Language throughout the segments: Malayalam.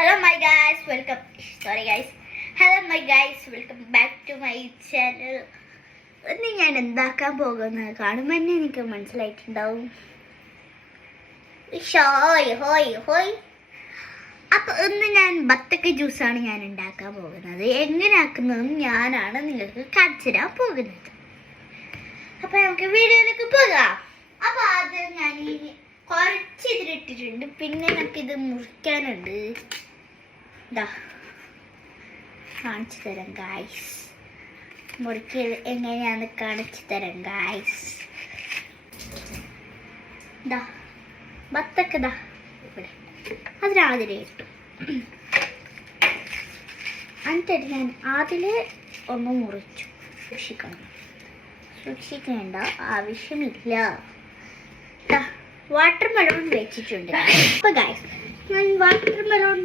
Hello my guys, welcome. Sorry guys. Hello my guys, welcome back to my channel. ഇന്ന് ഞാൻ എന്താക്കാൻ പോകുന്നത് കാണുമ്പോൾ തന്നെ എനിക്ക് മനസ്സിലായിട്ടുണ്ടാവും. ഹോയ് ഹോയ് ഹോയ്. അപ്പോൾ ഇന്ന് ഞാൻ ബത്തക്ക ജ്യൂസാണ് ഞാൻ ഉണ്ടാക്കാൻ പോകുന്നത്. എങ്ങനെ ആക്കുന്നതെന്ന് ഞാനാണ് നിങ്ങൾക്ക് കാണിച്ചു തരാൻ പോകുന്നത്. അപ്പോൾ നമുക്ക് വീഡിയോയിലേക്ക് പോകാം. അപ്പോൾ ആദ്യം ഞാൻ കുറച്ച് ഇതിലിട്ടിട്ടുണ്ട്. പിന്നെ നമുക്കിത് മുറിക്കാനുണ്ട്. ഇതാ കാണിച്ചു തരാം ഗായ്സ്. മുറിക്കൽ എങ്ങനെയാണെന്ന് കാണിച്ചു തരാം ഗായ്സ്. ഇതാ ബത്തക്കതാ ഇവിടെ അതിനാതിരെ ഇട്ടു. എന്നിട്ട് ഞാൻ അതില് ഒന്ന് മുറിച്ചു. സൂക്ഷിക്കേണ്ട ആവശ്യമില്ല. വാട്ടർ മെലോൺ വെച്ചിട്ടുണ്ട്. അപ്പൊ ഗൈസ് ഞാൻ വാട്ടർ മെലോൺ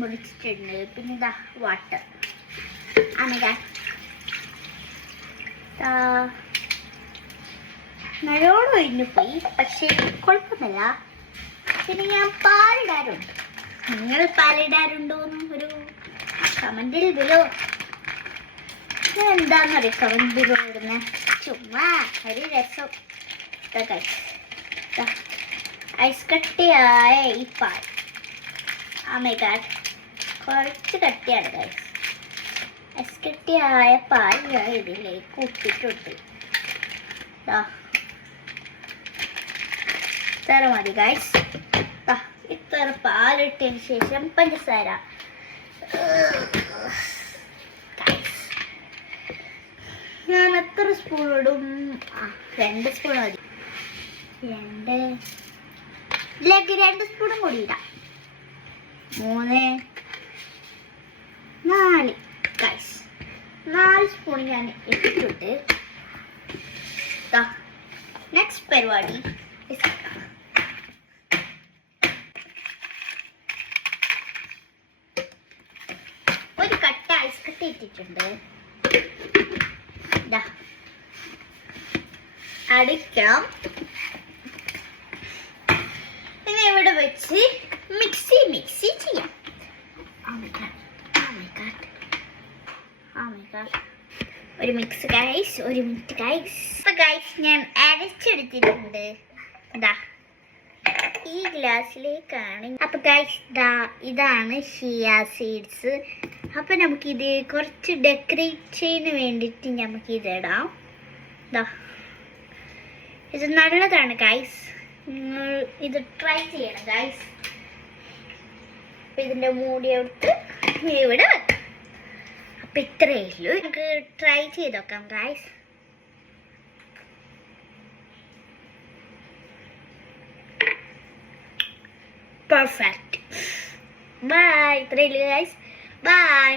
മുറിച്ചിട്ടുണ്ട്. പിന്നെ ഇതാ വാട്ടർ നല്ലോണം ഒഴിഞ്ഞു പോയി. പക്ഷെ കുഴപ്പമില്ല. പിന്നെ ഞാൻ പാലിടാറുണ്ട്. നിങ്ങൾ പാലിടാറുണ്ടോന്നും ഒരു കമന്റിൽ ഇടലോ. എന്താന്നറിയോ കമന്റിൽ ഇടുന്ന ചുമ്മാ ഒരു രസം. ഐസ് കട്ടിയായ ഈ പാൽ കുറച്ച് കട്ടിയാണ് ഗൈസ്. ഐസ് കട്ടിയായ പാൽ ഞാൻ ഇതിലേക്ക് ഇട്ടിട്ടുണ്ട്. ഇത്ര മതി ഗൈസ്. ഇത്ര പാലിട്ടതിന് ശേഷം പഞ്ചസാര. ഞാൻ എത്ര സ്പൂൺ ഇടും? 2 സ്പൂൺ മതി. 2 സ്പൂണും കൂടി ഇടാം. 3 4 ഗൈസ്. 4 സ്പൂൺ ഞാൻ ഇട്ടിട്ട് നെക്സ്റ്റ് പരിപാടി ഒരു കട്ട ഐസ് കട്ട ഇട്ടിട്ടുണ്ട്. അടിക്കണം. ഇവിടെ വെച്ച് മിക്സി ചെയ്യാം. ഒരു മിക്സ് ഗൈസ്. ഒരു മിനിറ്റ് ഗൈസ്. ഇപ്പൊ ഗൈസ് ഞാൻ അരച്ചെടുത്തിട്ടുണ്ട്. ഈ ഗ്ലാസ്സിലേക്കാണ്. അപ്പൊ ഗൈസ് ഇതാണ് ഷിയ സീഡ്സ്. അപ്പൊ നമുക്കിത് കുറച്ച് ഡെക്കറേറ്റ് ചെയ്യാൻ വേണ്ടിയിട്ട് നമുക്ക് ഇതിടാം. ഇത് നല്ലതാണ് ഗൈസ്. നിങ്ങൾ ഇത് ട്രൈ ചെയ്യണം ഗൈസ്. അപ്പൊ ഇതിന്റെ മൂടി എടുത്ത് ഇവിടെ വെക്കാം. അപ്പൊ ഇത്രയേ ഉള്ളൂ. നമുക്ക് ട്രൈ ചെയ്ത് നോക്കാം ഗൈസ്. പെർഫെക്റ്റ്. ബൈ. ഇത്രയേ ഉള്ളൂ ഗൈസ്. ബൈ.